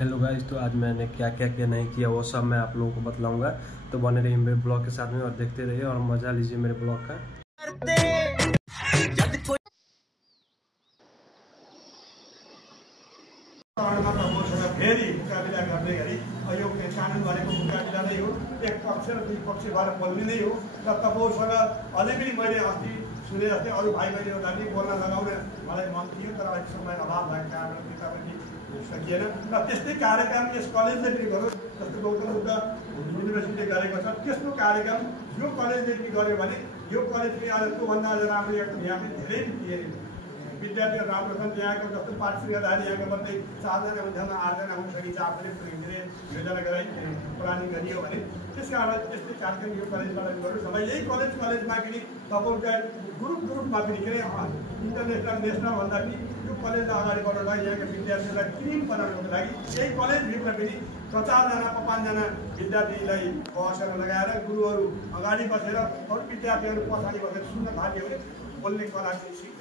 Hello guys, तो आज मैंने क्या क्या नहीं किया वो सब मैं आप लोगों को बतलाऊंगा। तो बने रहिए मेरे ब्लॉग के साथ में और देखते रहिए और मजा लीजिए मेरे ब्लॉग का। फेरि मुकाबिला गर्ने गरी यो कानुन भनेको मुकाबिला नै हो, एक पक्ष र दुई पक्ष भएर बोल्ने नै हो। र तपाईँसँग अझै पनि मैले अस्ति सुने जस्तै अरू भाइ बहिनीहरूलाई पनि बोल्न लगाउने मलाई मन थियो, तर अहिले समय अभाव भएको कारणले त्यता पनि सकिएन। र त्यस्तै कार्यक्रम यस कलेजले पनि गर्यो, जस्तो गौतम बुद्ध युनिभर्सिटीले गरेको छ त्यस्तो कार्यक्रम यो कलेजले पनि गर्यो भने यो कलेज पनि आज त्योभन्दा अझ राम्रो यहाँ पनि धेरै विद्यार्थीहरू राम्रो छन्। यहाँको जस्तो पार्टिसिपेट गर्दाखेरि यहाँको मात्रै 4 जना हुन्छ, 8 जना हुन्छ कि 4 पनि योजना गराइ प्लानिङ गरियो भने त्यस कारण त्यस्तै कार्यक्रम यो कलेजबाट गर्नु समय यही कलेजमा पनि तपाईँहरूका ग्रुपमा पनि के अरे इन्टरनेसनल नेसनल भन्दा पनि यो कलेजलाई अगाडि बढाउनको लागि यहाँका विद्यार्थीहरूलाई टिम बनाउनको लागि यही कलेजभित्र पनि 4 जना 5 जना विद्यार्थीलाई बसेर लगाएर गुरुहरू अगाडि बसेर अरू विद्यार्थीहरू पछाडि बसेर सुन्न थाल्यो भने बोल्ने कला चाहिँ सिक्छ,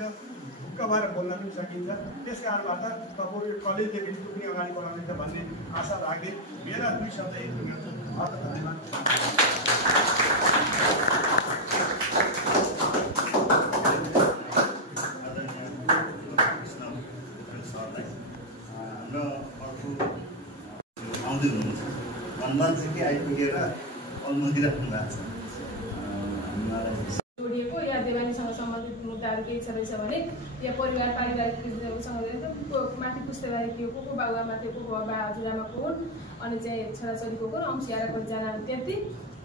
ढुक्क भएर बोल्न पनि सकिन्छ। त्यस कारणबाट तपाईँहरू कलेजले पनि अगाडि बढाउनेछ भन्ने आशा राख्दै मेरा 2 शब्द यति गर्छु। धन्यवाद। हाम्रो अर्को आउँदै हुनुहुन्छ भन्दा चाहिँ के आइपुगेर अनुमति राख्नु भएको छ। जोडिएको या देवानीसँग सम्बन्धित मुद्दाहरू केही छ भने या परिवार पारिवारिक माथि पुस्तेबारी के को बाबुआमा थियो, को बा हजुरआमा को हुन्, अनि चाहिँ छोराछोरीको को अंशियारा कतिजना त्यति।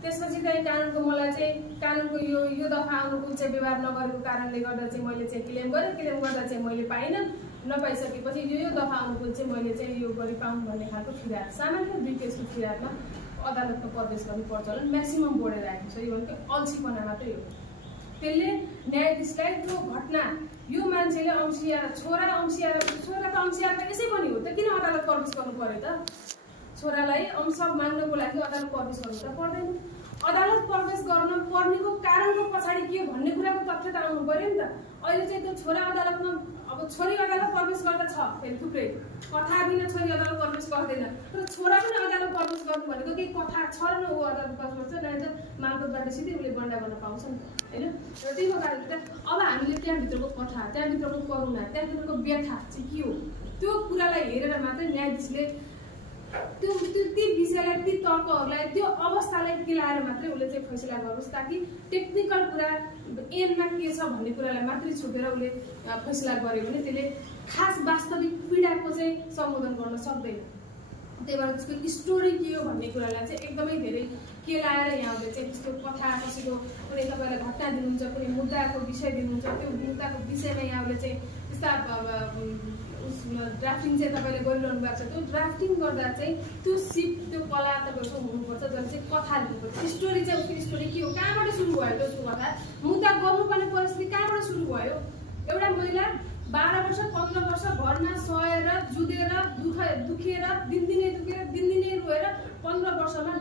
त्यसपछि चाहिँ कानुनको मलाई चाहिँ कानुनको यो दफा आउनुको चाहिँ व्यवहार नगरेको कारणले गर्दा चाहिँ मैले चाहिँ क्लेम गरेँ। क्लेम गर्दा चाहिँ मैले पाइनँ, नपाइसकेपछि यो दफा आउनुको चाहिँ मैले चाहिँ यो गरी पाउँ भन्ने खालको फिर्याद सामान्य 2 केसको फिर्यादमा अदालतमा प्रवेश गर्ने प्रचलन म्याक्सिमम बढेर आएको छ। यो भनेको अल्छीपना मात्रै हो। त्यसले न्यायाधीशलाई त्यो घटना यो मान्छेले छोरा त अंशियार यसै पनि हो त, किन अदालत प्रवेश गर्नु पर्यो त? छोरालाई अंश माग्नको लागि अदालत प्रवेश गर्नु त पर्दैन। अदालत प्रवेश गर्न पर्नेको कारणको पछाडि के भन्ने कुराको तथ्य त आउनु पर्यो नि त। अहिले चाहिँ त्यो छोरा अदालतमा अब छोरी अदालत प्रवेश गर्दा छ फेरि थुप्रै कथा बिना छोरी अदालत प्रवेश गर्दैन, तर छोरा पनि अदालत प्रवेश गर्नु भनेको केही कथा छ र ऊ अदालत प्रवेश गर्छ, नै त मालपोतबाट सिधै उसले गण्डा गर्न पाउँछ नि त, होइन? र त्यही कारणले अब हामीले त्यहाँभित्रको कथा, त्यहाँभित्रको करुणा, त्यहाँभित्रको व्यथा चाहिँ के हो त्यो कुरालाई हेरेर मात्रै न्यायाधीशले ती विषयलाई, ती तर्कहरूलाई, त्यो अवस्थालाई केलाएर मात्रै उसले चाहिँ फैसला गरोस्, ताकि टेक्निकल कुरा एनमा के छ भन्ने कुरालाई मात्रै छोपेर उसले फैसला गर्यो भने त्यसले खास वास्तविक पीडाको चाहिँ सम्बोधन गर्न सक्दैन। त्यही भएर त्यसको स्टोरी के हो भन्ने कुरालाई चाहिँ एकदमै धेरै केलाएर यहाँले चाहिँ त्यस्तो कथा कसैको कुनै तपाईँलाई घटना दिनुहुन्छ, कुनै मुद्दाको विषय दिनुहुन्छ, त्यो मुद्दाको विषयमा यहाँले चाहिँ त्यस्ता ड्राफ्टिङ चाहिँ तपाईँले गरिरहनु भएको छ। त्यो ड्राफ्टिङ गर्दा चाहिँ त्यो सिप, त्यो कला तपाईँको हुनुपर्छ, जसले चाहिँ कथा लेख्नुपर्छ। स्टोरी चाहिँ उसको स्टोरी के हो, कहाँबाट सुरु भयो त्यो कथा, मुद्दा गर्नुपर्ने परिस्थिति कहाँबाट सुरु भयो। एउटा महिला 12 वर्ष 15 वर्ष घरमा सहेर जुधेर दुखेर दिनदिनै रोएर 15 वर्षमा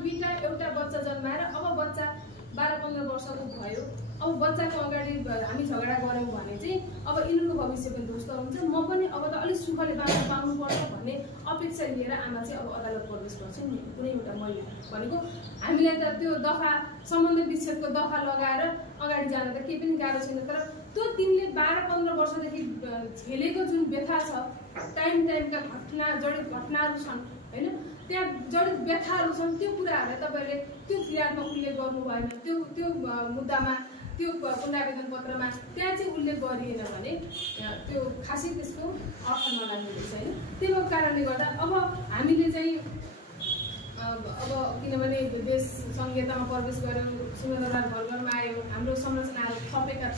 एउटा बच्चा जन्माएर अब बच्चा 12-15 वर्षको भयो। अब बच्चाको अगाडि हामी झगडा गऱ्यौँ भने चाहिँ अब यिनीहरूको भविष्य पनि ध्वस्त हुन्छ, म पनि अब त अलिक सुखले बाँच्न पाउनुपर्छ भन्ने अपेक्षा लिएर आमा चाहिँ अब अदालत प्रवेश गर्छ नि। कुनै एउटा महिला भनेको हामीलाई त त्यो दफा सम्बन्ध विच्छेदको दफा लगाएर अगाडि जान त केही पनि गाह्रो छैन, तर त्यो तिनले 12-15 वर्षदेखि झेलेको जुन व्यथा छ, टाइमका जडित घटनाहरू छन्, होइन? त्यहाँ जडित व्यथाहरू छन्, त्यो कुराहरूलाई तपाईँले त्यो फिर्यादमा उल्लेख गर्नु भएन, त्यो मुद्दामा, त्यो पुनरावेदन पत्रमा त्यहाँ चाहिँ उल्लेख गरिएन भने त्यो खासै त्यसको अर्थ नलाग्ने रहेछ, होइन? त्यो कारणले गर्दा अब हामीले चाहिँ अब किनभने देश संहितामा प्रवेश गऱ्यौँ, सिंहदरबार घरमा आयौँ, हाम्रो संरचनाहरू थपिएका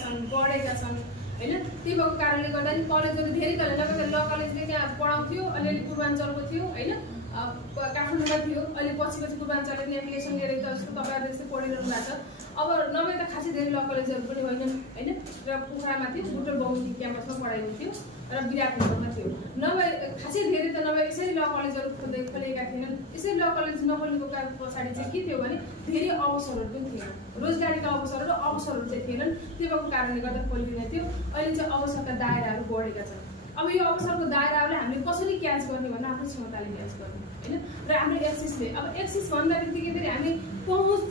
छन्, बढेका छन्, होइन? त्यही भएको कारणले गर्दा नि कलेजहरू धेरै कलेज ल कलेजले त्यहाँ पढाउँथ्यो, अलिअलि पूर्वाञ्चलको थियो, होइन? काठमाडौँमा थियो, अहिले पछि पूर्वाञ्चलले पनि एप्लिकेसन लिएर जस्तो तपाईँहरूले जस्तो पढिरहनु भएको छ। अब नभए त खासै धेरै ल कलेजहरू पनि होइनन्, होइन? र पोखरामा थियो, बुटोल बहुमुखी क्याम्पसमा पढाइन्थ्यो र विराटनगरमा थियो, नभए खासै धेरै त नभए यसरी ल कलेजहरू खोलेका थिएनन्। यसरी ल कलेज नखोल्नुको पछाडि चाहिँ के थियो भने धेरै अवसरहरू पनि थिएन, रोजगारीका अवसरहरू चाहिँ थिएनन्। त्यो भएको कारणले गर्दा खोलिदिन थियो। अहिले चाहिँ अवसरका दायराहरू बढेका छन्। अब यो अवसरको दायराले हामीले कसरी क्याच गर्ने भन्ने आफ्नो क्षमताले क्याच गर्ने होइन। र हाम्रो एक्सिसले अब एक्सिस भन्दा बित्तिकै फेरि हामी पहुँच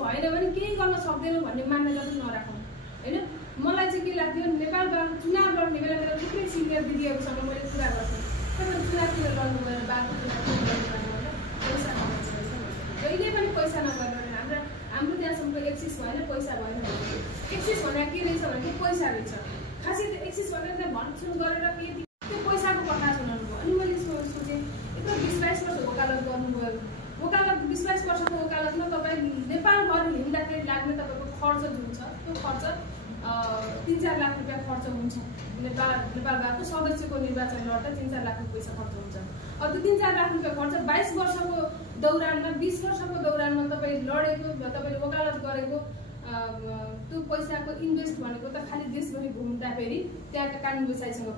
भएन भने केही गर्न सक्दैनौँ भन्ने मान्यता चाहिँ नराखौँ होइन। मलाई चाहिँ के लाग्थ्यो नेपालबाट चुनाव लड्ने बेला मेरो थुप्रै सिनियर दिदीहरूसँग मैले कुरा गर्थेँ तपाईँहरू चुनावतिर लड्नु गएर बाटो पैसा नगर्छ जहिले पनि पैसा नगरेर हाम्रो त्यहाँसम्म एक्सिस भएन पैसा भएन। एक्सिस भने के रहेछ भने पैसा रहेछ खासै त्यो एक्सिस भनेर त्यहाँ भनसुन गरेर के त्यो पैसाको कथा सुनाउनु भयो। अनि मैले सोचेँ यत्रो 20-22 वर्ष वकालत गर्नुभयो वकालत 20-22 वर्षको वकालतमा तपाईँ नेपालभर हिँड्दाखेरि लाग्ने तपाईँको खर्च जुन छ त्यो खर्च 3-4 लाख रुपियाँ खर्च हुन्छ। नेपालको सदस्यको निर्वाचन लड्दा 3-4 लाख पैसा खर्च हुन्छ। अब त्यो 3-4 लाख रुपियाँ खर्च 22 वर्षको दौरानमा 20 वर्षको दौरानमा तपाईँ लडेको तपाईँले वकालत गरेको त्यो पैसाको इन्भेस्ट भनेको त खालि देशभरि घुम्दाखेरि त्यहाँका कानुन व्यवसायीसँग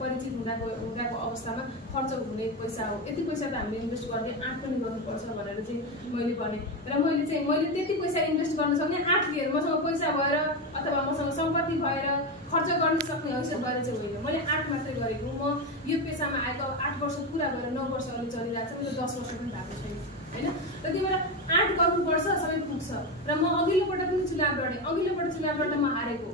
परिचित हुँदाको अवस्थामा खर्च हुने पैसा हो। यति पैसा त हामीले इन्भेस्ट गर्ने आँट पनि गर्नुपर्छ भनेर चाहिँ मैले भने र मैले त्यति पैसा इन्भेस्ट गर्न सक्ने आँट लिएर मसँग पैसा भएर अथवा मसँग सम्पत्ति भएर खर्च गर्न सक्ने हैसियत भएर चाहिँ होइन। मैले आँट मात्रै गरेको म यो पेसामा आएको 8 वर्ष पुरा गरेर 9 वर्ष अहिले चलिरहेको छ। मैले 10 वर्ष पनि भएको छैन होइन। र त्यही भएर आँट गर्नुपर्छ सबै पुग्छ। र म अघिल्लोपल्ट पनि चुनाव लडेँ अघिल्लोपल्ट चुनाव लड्दा म हारेको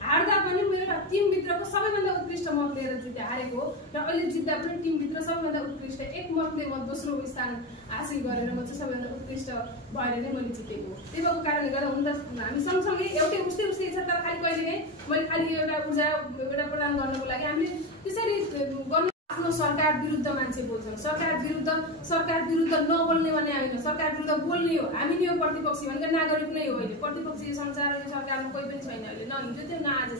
हार्दा पनि मेरो टिमभित्रको सबैभन्दा उत्कृष्ट मत लिएर जिते हारेको र अहिले जित्दा पनि टिमभित्र सबैभन्दा उत्कृष्ट एक मतले म दोस्रो स्थान हासिल गरेर म चाहिँ सबैभन्दा उत्कृष्ट भएर नै मैले जितेको। त्यही भएको कारणले गर्दा हुन त हामी सँगसँगै एउटै उस्तै छ तर खालि कहिलेकाहीँ मैले खालि एउटा ऊर्जा एउटा प्रदान गर्नको लागि हामीले त्यसरी गर्नु आफ्नो सरकार विरुद्ध मान्छे बोल्छन् सरकार विरुद्ध नबोल्ने भने होइन सरकार विरुद्ध बोल्ने हो। हामी नै हो प्रतिपक्षी भनेको नागरिक नै हो। अहिले प्रतिपक्षी संसार यो सरकारमा कोही पनि छैन अहिले न हिजो थियो न आज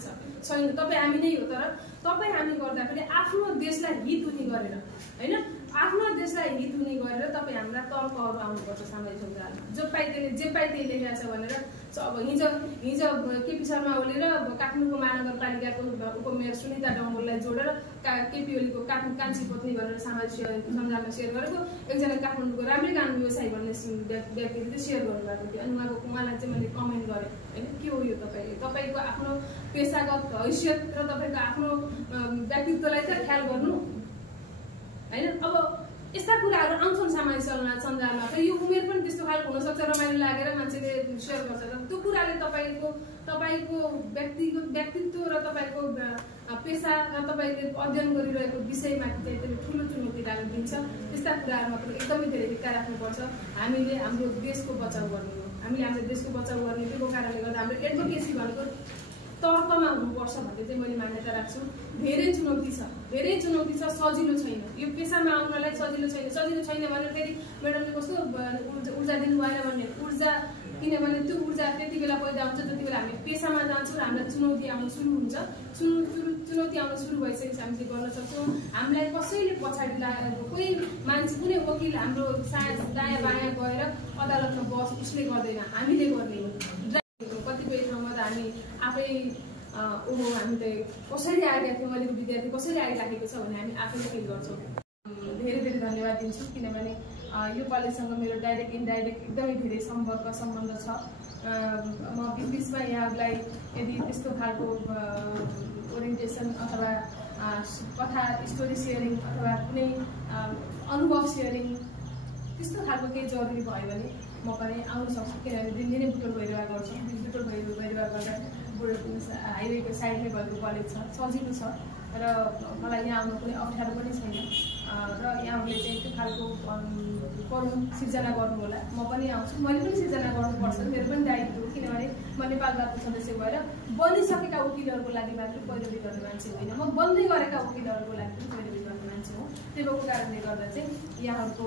छैन तपाईँ हामी नै हो। तर तपाईँ हामी गर्दाखेरि आफ्नो देशलाई हित हुने गरेर होइन आफ्नो देशलाई हित हुने गरेर तपाईँ हाम्रा तर्कहरू आउनुपर्छ सामाजिक सञ्जालमा जे पाइ त्यही लेखेको छ भनेर। अब हिजो केपी शर्मा ओली र काठमाडौँको महानगरपालिकाको उपमेयर सुनिता डङ्गोललाई जोडेर केपी ओलीको कान्छी पत्नी भनेर सामाजिक सञ्जालमा सेयर गरेको एकजना काठमाडौँको राम्रै कानुन व्यवसायी भन्ने व्यक्तिले चाहिँ सेयर गर्नुभएको थियो। अनि उहाँलाई चाहिँ मैले कमेन्ट गरेँ होइन के हो यो तपाईँको आफ्नो पेसागत हैसियत र तपाईँको आफ्नो व्यक्तित्वलाई त ख्याल गर्नु होइन। अब यस्ता कुराहरू आउँछन् सामाजिक सञ्जालमा त यो उमेर पनि त्यस्तो खालको हुनसक्छ रमाइलो लागेर मान्छेले सेयर गर्छ त्यो कुराले तपाईँको व्यक्तित्व र तपाईँको पेसा र तपाईँले अध्ययन गरिरहेको विषयमाथि चाहिँ त्यसले ठुलो चुनौती दिन्छ। त्यस्ता कुराहरूमा पनि एकदमै धेरै हिक्का राख्नुपर्छ। हामीले हाम्रो देशको बचाउ गर्ने हो हामीले हाम्रो देशको बचाउ गर्ने त्यो कारणले गर्दा हाम्रो एडभोकेसी भनेको तर्कमा हुनुपर्छ भन्ने चाहिँ मैले मान्यता राख्छु। धेरै चुनौती छ सजिलो छैन यो पेसामा आउनलाई सजिलो छैन भने फेरि म्याडमले कस्तो ऊर्जा दिनु भएन भन्ने ऊर्जा किनभने त्यो ऊर्जा त्यति बेला पैदा हुन्छ जति बेला हामी पेसामा जान्छौँ र हामीलाई चुनौती आउनु सुरु हुन्छ। चुनौती आउनु सुरु भइसकेपछि हामीले गर्न सक्छौँ। हामीलाई कसैले पछाडि लागेको कोही मान्छे कुनै वकिल हाम्रो दायाँ बायाँ गएर अदालतमा बस उसले गर्दैन हामीले गर्ने हो। कतिपय ठाउँमा त हामी आफै हामी त कसरी आएका थियौँ अलिक विद्यार्थी कसरी आइराखेको छ भने हामी आफैले फिल गर्छौँ। धेरै धेरै धन्यवाद दिन्छु किनभने यो कलेजसँग मेरो डाइरेक्ट इन्डाइरेक्ट एकदमै धेरै सम्बन्ध छ। म बिचमा यहाँलाई यदि त्यस्तो खालको ओरिएन्टेसन अथवा कथा स्टोरी सेयरिङ अथवा कुनै अनुभव सेयरिङ त्यस्तो खालको केही जरुरी भयो भने म पनि आउन सक्छु किनभने दिनदिनै बुटोल भइरहेको गर्छु। बुटोल भइरहेको गर्दा हाइवेको साइडमै भएको कलेज छ सजिलो छ र मलाई यहाँ आउनु कुनै अप्ठ्यारो पनि छैन र यहाँहरूले चाहिँ त्यो खालको सिर्जना गर्नु होला। म पनि आउँछु मैले पनि सिर्जना गर्नुपर्छ मेरो पनि दायित्व हो किनभने म नेपाल बारको सदस्य भएर बनिसकेका वकिलहरूको लागि मात्र पैरवी गर्ने मान्छे होइन म बन्दै गरेका वकिलहरूको लागि पनि पैरवी गर्ने मान्छे हो। त्यही भएको कारणले गर्दा चाहिँ यहाँहरूको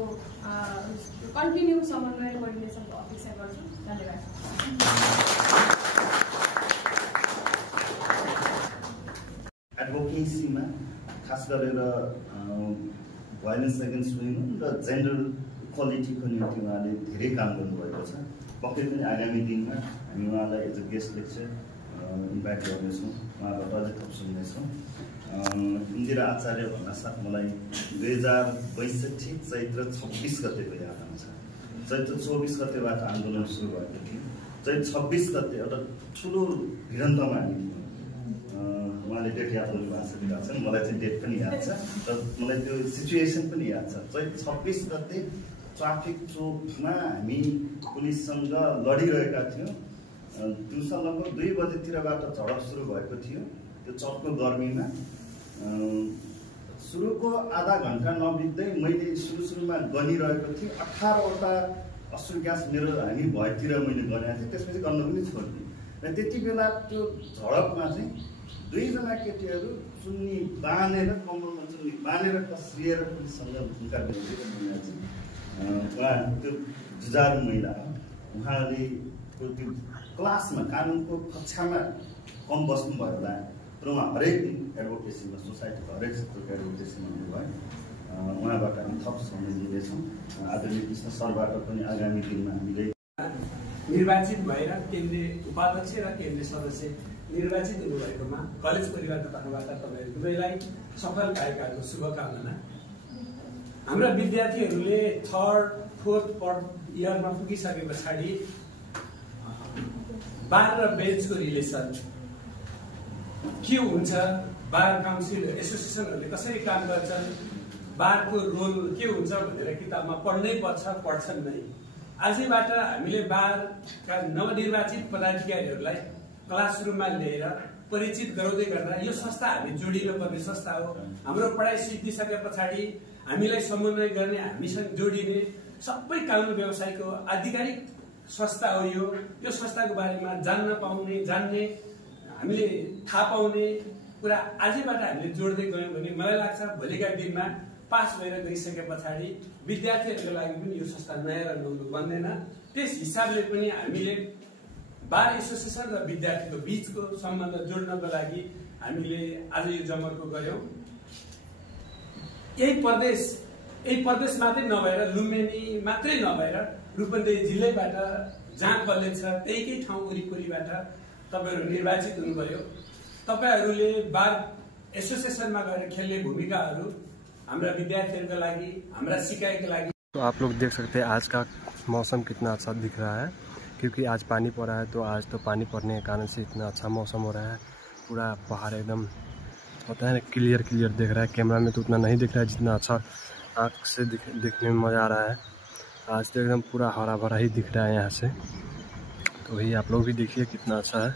कन्टिन्यू समन्वय कोअर्डिनेसनको अपेक्षा गर्छु। धन्यवाद। एडभोकेसीमा खास गरेर भायोलेन्स एगेन्स्ट वुमेन र जेन्डर इक्वालिटीको निम्ति उहाँले धेरै काम गर्नुभएको छ। पक्कै पनि आगामी दिनमा हामी उहाँलाई as a guest lecture invite गर्नेछौँ उहाँबाट अझै थप सुन्नेछौँ। इन्दिरा आचार्य भन्दा साथ मलाई 2062 चैत्र 26 गतेको याद आउँछ। चैत्र 24 गतेबाट आन्दोलन सुरु भएको थियो। चैत्र 26 गते एउटा ठुलो भिडन्तमा हामी उहाँले डेट याद गर्नु भएको छ कि छैन, मलाई चाहिँ डेट पनि याद छ र मलाई त्यो सिचुएसन पनि याद छ। चैत 26 गते ट्राफिक चोकमा हामी पुलिससँग लडिरहेका थियौँ। दिउँसो लगभग 2 बजेतिरबाट झडप सुरु भएको थियो। त्यो चटको गर्मीमा सुरुको आधा घन्टा नबित्दै मैले सुरुमा गनिरहेको थिएँ। 18वटा अश्रु ग्यास मेरो हामी भएतिर मैले गनेको थिएँ, त्यसपछि गर्न पनि छोडिदिएँ। र त्यति बेला त्यो झडपमा चाहिँ 2 जना केटीहरू चुन्नी बाँधेर, कम्बलमा चुन्नी बाँधेर कस्रिएर पुलिससँग मुकाबला चाहिँ उहाँ त्यो जुझारु महिला हो। उहाँले त्यो क्लासमा कानुनको कक्षामा कम बस्नुभयो होला, तर उहाँ हरेक दिन एडभोकेसीमा, सोसाइटीको हरेक क्षेत्रको एडभोकेसीमा हुनुभयो। उहाँबाट हामी थप समय लिँदैछौँ। आदरणीय कृष्ण सरबाट पनि आगामी दिनमा हामीले निर्वाचित भएर केन्द्रीय उपाध्यक्ष र केन्द्रीय सदस्य निर्वाचित हुनुभएकोमा कलेज परिवारको तर्फबाट तपाईँहरू दुवैलाई सफल कार्यकालको शुभकामना। हाम्रा विद्यार्थीहरूले 3rd 4th इयरमा पुगिसके पछाडि बार र बेन्चको रिलेसन के हुन्छ, बार काउन्सिल एसोसिएसनहरूले कसरी काम गर्छन्, बारको रोल के हुन्छ भनेर किताबमा पढ्नै पर्छ, पढ्छन् नै। आजैबाट हामीले बारका नवनिर्वाचित पदाधिकारीहरूलाई क्लासरुममा लिएर परिचित गराउँदै गर्दा यो संस्था हामी जोडिनुपर्ने संस्था हो। हाम्रो पढाइ सिद्धिसके पछाडि हामीलाई समन्वय गर्ने, हामीसँग जोडिने सबै कानुन व्यवसायको आधिकारिक संस्था हो यो संस्थाको बारेमा जान्न पाउने, जान्ने, हामीले थाहा पाउने कुरा आजैबाट हामीले जोड्दै गयौँ भने मलाई लाग्छ भोलिका दिनमा पास भएर गइसके पछाडि विद्यार्थीहरूको लागि पनि यो संस्था नयाँ र नौलो बन्दैन। त्यस हिसाबले पनि हामीले बार एसोसिएसन र विद्यार्थीको बीचको सम्बन्ध जोड्नको लागि हामीले आज यो जमर्को गयौँ। यही प्रदेश मात्रै नभएर, लुम्बिनी मात्रै नभएर रूपन्देही जिल्लैबाट जहाँ कलेज छ त्यहीकै ठाउँ वरिपरिबाट तपाईँहरू निर्वाचित हुनुभयो। तपाईँहरूले बार एसोसिएसनमा गएर खेल्ने भूमिकाहरू हाम्रा विद्यार्थीहरूको लागि, हाम्रा सिकाइको लागि। तो आप लोग देख सकते हैं आज का मौसम कितना अच्छा दिख रहा है, क्योंकि आज पानी पड़ा है। तो आज तो पानी पड़ने के कारण से इतना अच्छा मौसम हो रहा है। पूरा पहाड़ एकदम होता है ना, क्लियर दिख रहा है। कैमरा में तो उतना नहीं दिख रहा है जितना अच्छा आँख से दिखने में मज़ा आ रहा है। आज तो एकदम पूरा हरा भरा ही दिख रहा है यहाँ से। तो वही आप लोग भी देखिए कितना अच्छा है।